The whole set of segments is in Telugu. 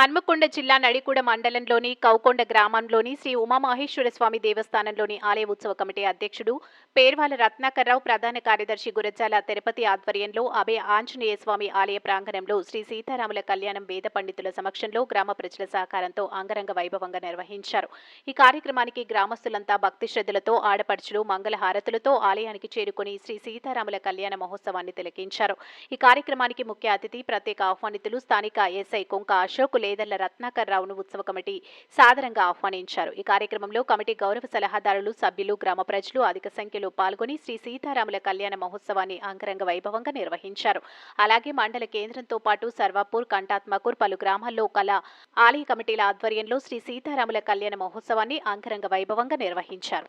హన్మకొండ జిల్లా నడికూడ మండలంలోని కౌకొండ గ్రామంలోని శ్రీ ఉమామహేశ్వర స్వామి దేవస్థానంలోని ఆలయ ఉత్సవ కమిటీ అధ్యక్షుడు పేర్వాల రత్నాకర్రావు, ప్రధాన కార్యదర్శి గురజాల తిరుపతి ఆధ్వర్యంలో అభయ ఆంజనేయ స్వామి ఆలయ ప్రాంగణంలో శ్రీ సీతారాముల కళ్యాణం వేద పండితుల సమక్షంలో గ్రామ ప్రజల సహకారంతో అంగరంగ వైభవంగా నిర్వహించారు. ఈ కార్యక్రమానికి గ్రామస్తులంతా భక్తి శ్రద్ధలతో, ఆడపడుచులు మంగళహారతులతో ఆలయానికి చేరుకుని శ్రీ సీతారాముల కళ్యాణ మహోత్సవాన్ని తిలకించారు. ఈ కార్యక్రమానికి ముఖ్య అతిథి, ప్రత్యేక ఆహ్వానితులు స్థానిక ఎస్ఐ కొంక అశోక్, లేదళ్ల రత్నాకర్రావును ఉత్సవ కమిటీ సాదరంగా ఆహ్వానించారు. ఈ కార్యక్రమంలో కమిటీ గౌరవ సలహాదారులు, సభ్యులు, గ్రామ ప్రజలు అధిక సంఖ్యలో పాల్గొని శ్రీ సీతారాముల కళ్యాణ మహోత్సవాన్ని అంగరంగ వైభవంగా నిర్వహించారు. అలాగే మండల కేంద్రంతో పాటు సర్వాపూర్, కంటాత్మకూర్ పలు గ్రామాల్లో కల ఆలయ కమిటీల ఆధ్వర్యంలో శ్రీ సీతారాముల కళ్యాణ మహోత్సవాన్ని అంగరంగ వైభవంగా నిర్వహించారు.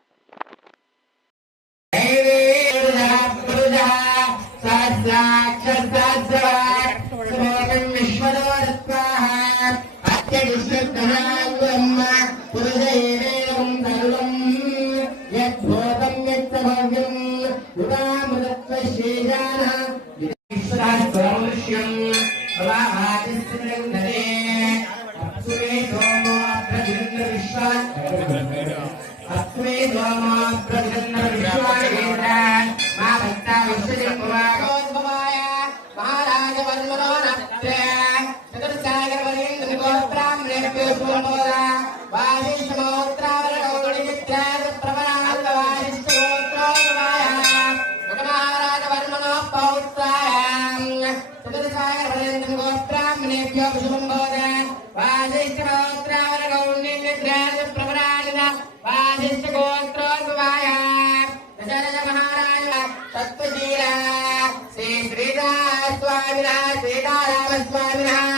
శ్రీ శ్రీరామ స్వామిన